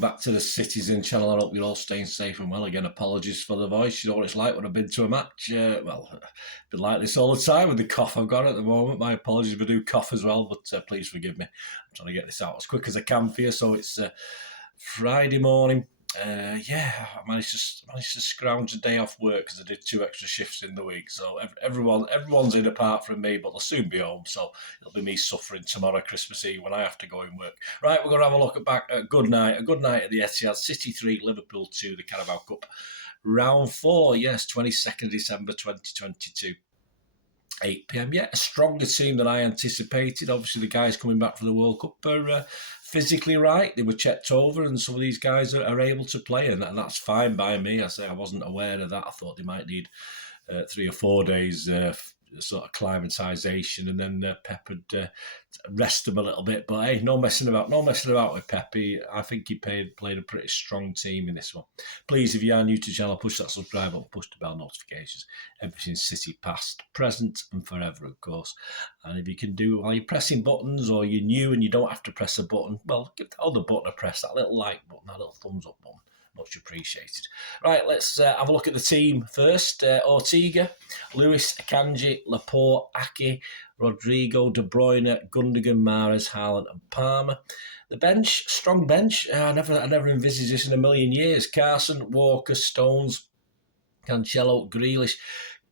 welcome back to the Citizen channel. I hope you're all staying safe and well. Again, apologies for the voice. You know what it's like when I've been to a match. Well, I've been like this all the time with the cough I've got at the moment. My apologies if I do cough as well, but please forgive me. I'm trying to get this out as quick as I can for you. So it's Friday morning. I managed to scrounge a day off work because I did 2 extra shifts in the week. So everyone's in apart from me, but they'll soon be home. So it'll be me suffering tomorrow, Christmas Eve, when I have to go in work. Right, we're going to have a look back at a good night at the Etihad. City 3, Liverpool 2, the Carabao Cup. Round 4, yes, 22nd December 2022. 8 p.m. Yeah, a stronger team than I anticipated. Obviously, the guys coming back from the World Cup are physically right. They were checked over, and some of these guys are able to play, and that's fine by me. I wasn't aware of that. I thought they might need 3 or 4 days sort of acclimatisation, and then Pep would rest them a little bit. But hey, no messing about with Pep. I think he played a pretty strong team in this one. Please, if you are new to the channel, push that subscribe button, push the bell notifications. Everything City, past, present, and forever, of course. And if you can do while you're pressing buttons, or you're new and you don't have to press a button, well, give the other button a press, that little like button, that little thumbs up button. Much appreciated. Right, let's have a look at the team first. Ortega, Lewis, Akanji, Laporte, Ake, Rodrigo, De Bruyne, Gundogan, Mahrez, Haaland and Palmer. The bench, strong bench. I never envisaged this in a million years. Carson, Walker, Stones, Cancelo, Grealish,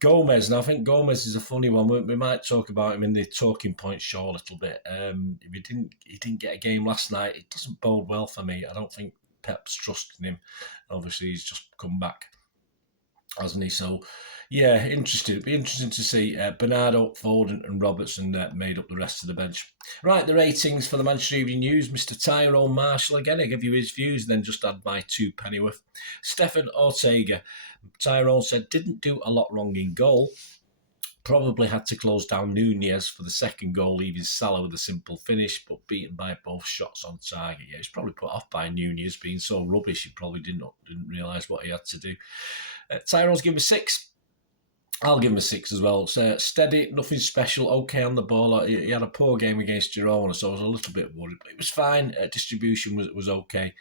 Gomez. Now, I think Gomez is a funny one. We might talk about him in the talking point show a little bit. If he didn't get a game last night, it doesn't bode well for me. I don't think Pep's trusting him. Obviously, he's just come back, hasn't he? So, yeah, interesting. It'd be interesting to see Bernardo, Foden and Robertson made up the rest of the bench. Right, the ratings for the Manchester Evening News. Mr. Tyrone Marshall, again, I give you his views, then just add my 2 pennyworth. Stefan Ortega. Tyrone said, didn't do a lot wrong in goal. Probably had to close down Nunez for the second goal, leaving Salah with a simple finish, but beaten by both shots on target. Yeah, he's probably put off by Nunez being so rubbish. He probably didn't realise what he had to do. Tyrone's given a 6. I'll give him a 6 as well. So steady, nothing special, okay on the ball. He had a poor game against Tyrone, so I was a little bit worried, but it was fine. Distribution was okay.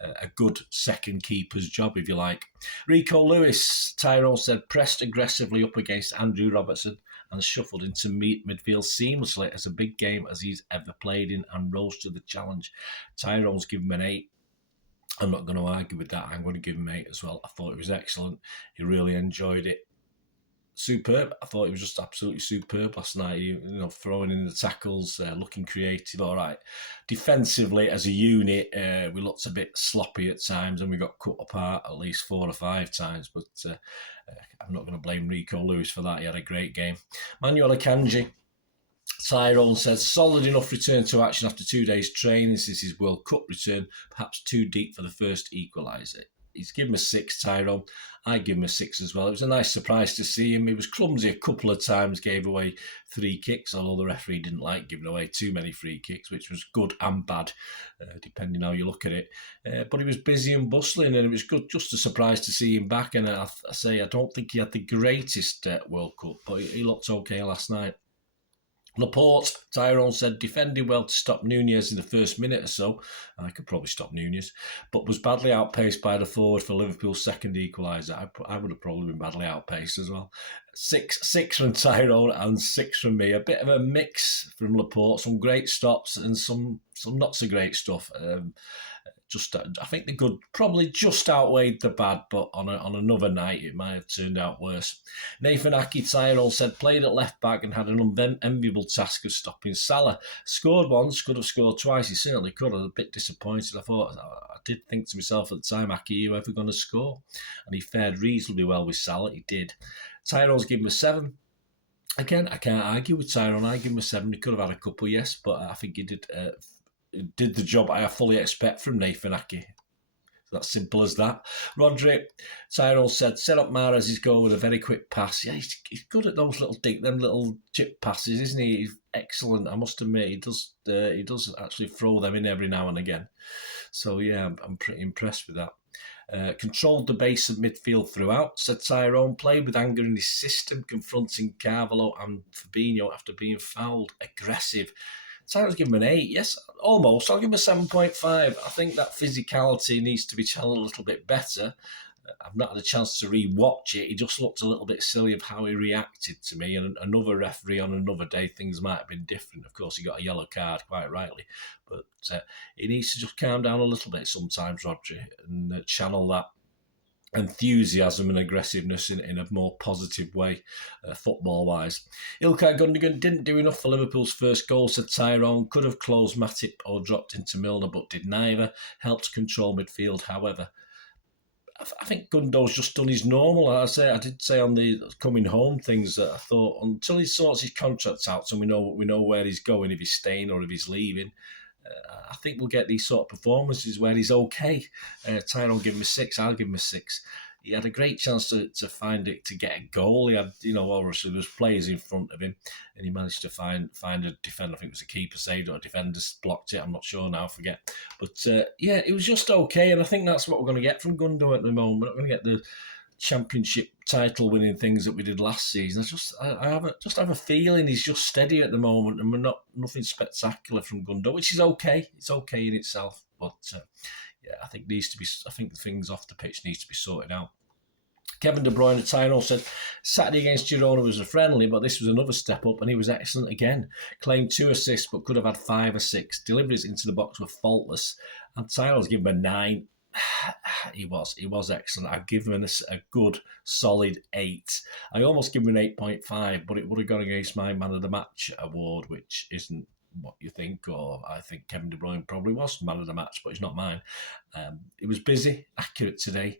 A good second keeper's job, if you like. Rico Lewis, Tyrone said, pressed aggressively up against Andrew Robertson and shuffled into midfield seamlessly as a big game as he's ever played in and rose to the challenge. Tyrone's given him an 8. I'm not going to argue with that. I'm going to give him 8 as well. I thought it was excellent. He really enjoyed it. Superb. I thought it was just absolutely superb last night. Throwing in the tackles, looking creative. All right. Defensively, as a unit, we looked a bit sloppy at times, and we got cut apart at least 4 or 5 times. But I'm not going to blame Rico Lewis for that. He had a great game. Manuel Akanji. Tyrone says, solid enough return to action after 2 days training. This is his World Cup return, perhaps too deep for the first equaliser. He's given him a 6, Tyrone. I give him a 6 as well. It was a nice surprise to see him. He was clumsy a couple of times, gave away 3 kicks, although the referee didn't like giving away too many free kicks, which was good and bad, depending how you look at it. But he was busy and bustling, and it was good, just a surprise to see him back. And I don't think he had the greatest World Cup, but he looked okay last night. Laporte, Tyrone said, defended well to stop Nunez in the first minute or so. I could probably stop Nunez, but was badly outpaced by the forward for Liverpool's second equaliser. I would have probably been badly outpaced as well. 6 from Tyrone and 6 from me. A bit of a mix from Laporte. Some great stops and some not so great stuff. I think the good probably just outweighed the bad, but on another night it might have turned out worse. Nathan Ake, Tyrone said, played at left back and had an unenviable task of stopping Salah. Scored once, could have scored twice. He certainly could. I was a bit disappointed. I did think to myself at the time, Ake, are you ever going to score? And he fared reasonably well with Salah. He did. Tyrone's given him a 7. Again, I can't argue with Tyrone. I give him a 7. He could have had a couple, yes, but I think he did the job I fully expect from Nathan Ake. That's simple as that. Rodri, Tyrone said, set up Mahrez's goal with a very quick pass. Yeah, he's good at those little chip passes, isn't he? He's excellent. I must admit, he does actually throw them in every now and again. So yeah, I'm pretty impressed with that. Controlled the base of midfield throughout, said Tyrone. Played with anger in his system, confronting Carvalho and Fabinho after being fouled. Aggressive. Tyrone's given him an 8. Yes, almost. I'll give him a 7.5. I think that physicality needs to be channeled a little bit better. I've not had a chance to re-watch it. He just looked a little bit silly of how he reacted to me. And another referee on another day, things might have been different. Of course, he got a yellow card, quite rightly. But he needs to just calm down a little bit sometimes, Rodri, and channel that enthusiasm and aggressiveness in a more positive way, football-wise. Ilkay Gundogan didn't do enough for Liverpool's first goal, said Tyrone. Could have closed Matip or dropped into Milner, but did neither. Helped control midfield, however. I think Gundo's just done his normal. I did say on the coming home things that I thought until he sorts his contracts out, so we know where he's going, if he's staying or if he's leaving. I think we'll get these sort of performances where he's okay. Tyrone give him a 6. I'll give him a 6. He had a great chance to find it, to get a goal. He had, obviously there was players in front of him, and he managed to find a defender. I think it was a keeper saved or a defender blocked it. I'm not sure now, I forget. But it was just okay, and I think that's what we're going to get from Gundo at the moment. We're not going to get the championship title winning things that we did last season. I have a feeling he's just steady at the moment, and we're nothing spectacular from Gundo, which is okay. It's okay in itself, but I think things off the pitch needs to be sorted out. Kevin De Bruyne at Tyrone said Saturday against Girona was a friendly, but this was another step up, and he was excellent again. Claimed 2 assists, but could have had 5 or 6. Deliveries into the box were faultless, and Tyrone's given him a 9. He was excellent. I'd give him a good, solid 8. I almost give him an 8.5, but it would have gone against my Man of the Match award, which isn't what you think, or I think Kevin De Bruyne probably was Man of the Match, but it's not mine. It was busy, accurate today.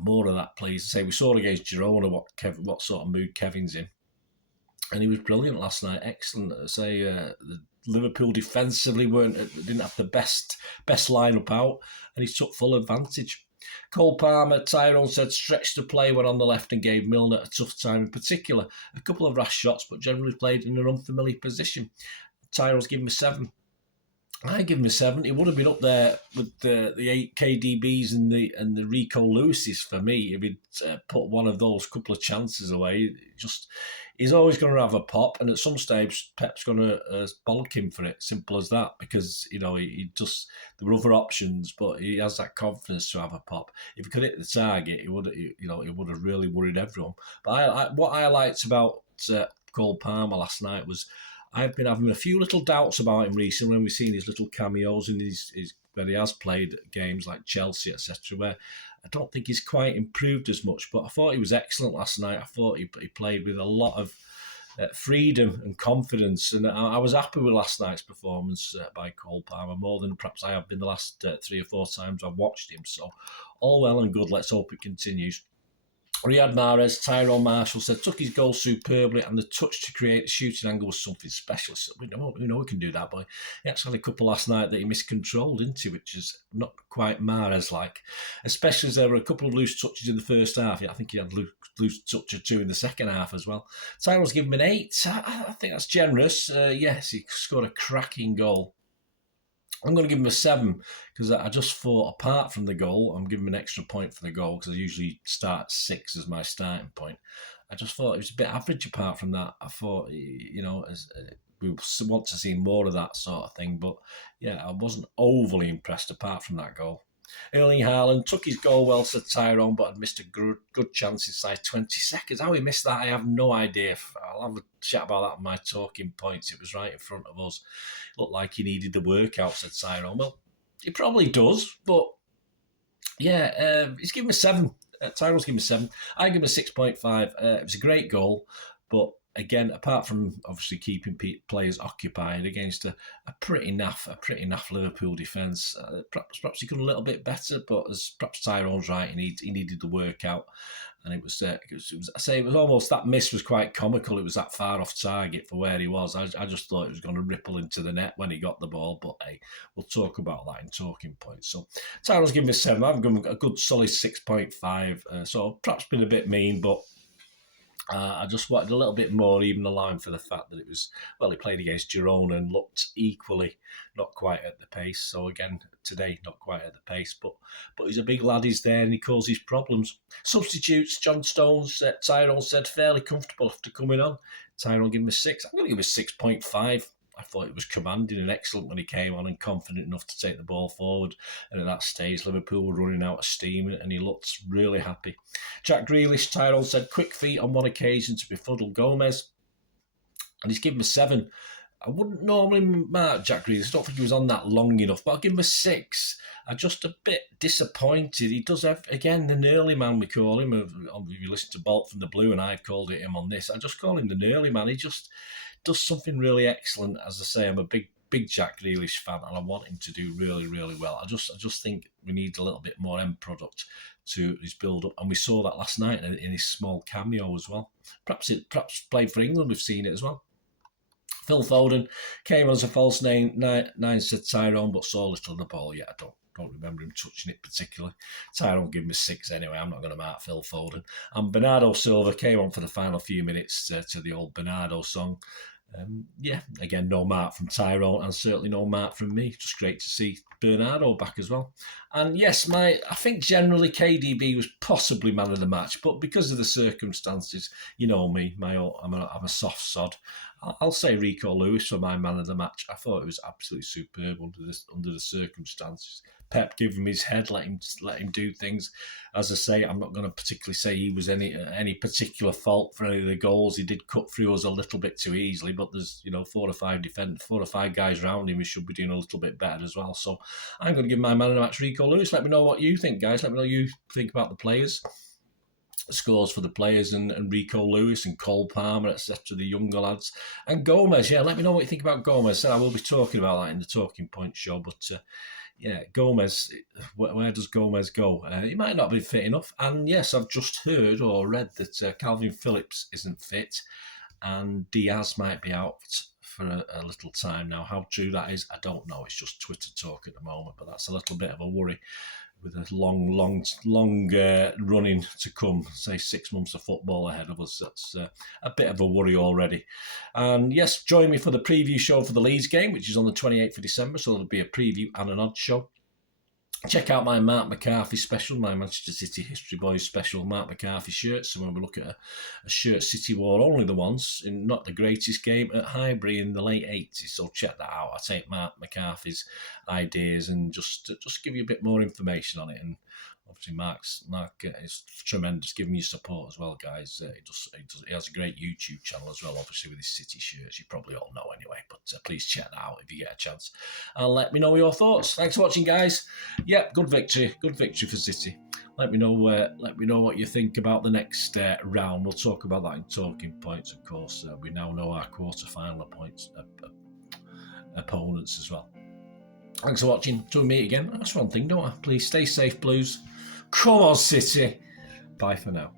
More of that, please. Say we saw against Girona what sort of mood Kevin's in, and he was brilliant last night. Excellent. The Liverpool defensively didn't have the best lineup out, and he took full advantage. Cole Palmer, Tyrone said, stretched the play, went on the left and gave Milner a tough time in particular. A couple of rash shots, but generally played in an unfamiliar position. Tyrone's given him a 7. I give him a 7. It would have been up there with the 8 KDBs and the Rico Lewises for me if he'd put one of those couple of chances away. He's always going to have a pop, and at some stage Pep's going to bollock him for it. Simple as that, because there were other options, but he has that confidence to have a pop. If he could hit the target, it would have really worried everyone. But what I liked about Cole Palmer last night was, I've been having a few little doubts about him recently when we've seen his little cameos in his where he has played games like Chelsea, etc., where I don't think he's quite improved as much. But I thought he was excellent last night. I thought he played with a lot of freedom and confidence, and I was happy with last night's performance by Cole Palmer, more than perhaps I have been the last 3 or 4 times I've watched him. So all well and good. Let's hope it continues. Riyad Mahrez, Tyrone Marshall said, took his goal superbly, and the touch to create a shooting angle was something special. So we know we can do that, but he actually had a couple last night that he miscontrolled into, which is not quite Mahrez-like. Especially as there were a couple of loose touches in the first half. I think he had loose touch or 2 in the second half as well. Tyrone's given him an 8. I think that's generous. Yes, he scored a cracking goal. I'm going to give him a 7 because I just thought, apart from the goal, I'm giving him an extra point for the goal because I usually start at 6 as my starting point. I just thought it was a bit average apart from that. I thought, we want to see more of that sort of thing. But yeah, I wasn't overly impressed apart from that goal. Erling Haaland took his goal well, said Tyrone, but had missed a good chance inside 20 seconds. How he missed that, I have no idea. I'll have a chat about that on my talking points. It was right in front of us. It looked like he needed the workout, said Tyrone. Well, he probably does, but yeah, he's given a 7. Tyrone's given a 7. I give him a 6.5. It was a great goal, but again, apart from obviously keeping players occupied against a pretty naff Liverpool defence, perhaps he could a little bit better. But as perhaps Tyrone's right, he needed the workout, and it was almost, that miss was quite comical. It was that far off target for where he was. I just thought it was going to ripple into the net when he got the ball. But hey, we'll talk about that in talking points. So Tyrone's given me a 7. I've given him a good solid 6.5. So perhaps been a bit mean, but I just wanted a little bit more, even allowing for the fact that he played against Girona and looked equally not quite at the pace. So again, today, not quite at the pace, but he's a big lad, he's there and he causes problems. Substitutes, John Stones, Tyrone said, fairly comfortable after coming on. Tyrone gave him a 6. I'm going to give him a 6.5. I thought it was commanding and excellent when he came on and confident enough to take the ball forward. And at that stage, Liverpool were running out of steam and he looked really happy. Jack Grealish, Tyrone said, quick feet on one occasion to befuddle Gomez. And he's given a 7. I wouldn't normally mark Jack Grealish. I don't think he was on that long enough, but I'll give him a 6. I'm just a bit disappointed. He does have, again, the Nearly Man, we call him. If you listen to Bolt from the Blue, and I've called it him on this, I just call him the Nearly Man. He just does something really excellent. As I say, I'm a big Jack Grealish fan, and I want him to do really, really well. I just think we need a little bit more end product to his build-up, and we saw that last night in his small cameo as well. Perhaps played for England, we've seen it as well. Phil Foden came as a false 9, said Tyrone, but saw little of the ball. Yeah, I don't remember him touching it particularly. Tyrone gave him a 6 anyway. I'm not going to mark Phil Foden. And Bernardo Silva came on for the final few minutes to the old Bernardo song. Yeah, again, no mark from Tyrone and certainly no mark from me. Just great to see Bernardo back as well. And yes, I think generally KDB was possibly man of the match, but because of the circumstances, you know me, I'm a soft sod. I'll say Rico Lewis for my man of the match. I thought it was absolutely superb under the circumstances. Pep gave him his head, let him do things. As I say, I'm not going to particularly say he was any particular fault for any of the goals. He did cut through us a little bit too easily, but there's 4 or 5 guys around him who should be doing a little bit better as well. So I'm going to give my man of the match Rico Lewis. Let me know what you think, guys. Let me know what you think about the players. Scores for the players and Rico Lewis and Cole Palmer, etc., the younger lads. And Gomez, yeah, let me know what you think about Gomez. So I will be talking about that in the Talking Point show, but yeah, Gomez, where does Gomez go? He might not be fit enough. And yes, I've just heard or read that Calvin Phillips isn't fit and Diaz might be out for a little time now. How true that is, I don't know. It's just Twitter talk at the moment, but that's a little bit of a worry with a long running to come, say 6 months of football ahead of us. That's a bit of a worry already. And yes, join me for the preview show for the Leeds game, which is on the 28th of December, so there'll be a preview and an odd show. Check out my Mark McCarthy special, my Manchester City History Boys special Mark McCarthy shirts. So when we look at a shirt City wore only the once in not the greatest game at Highbury in the late 80s. So check that out. I take Mark McCarthy's ideas and just give you a bit more information on it. And obviously Mark is tremendous, giving you support as well, guys. He has a great YouTube channel as well, obviously with his City shirts. You probably all know anyway, but please check that out if you get a chance. And let me know your thoughts. Thanks for watching, guys. Yep, good victory for City. Let me know what you think about the next round. We'll talk about that in Talking Points, of course. We now know our quarter-final opponents as well. Thanks for watching. Till we meet again. That's one thing, don't I? Please stay safe, Blues. Come on, City. Bye for now.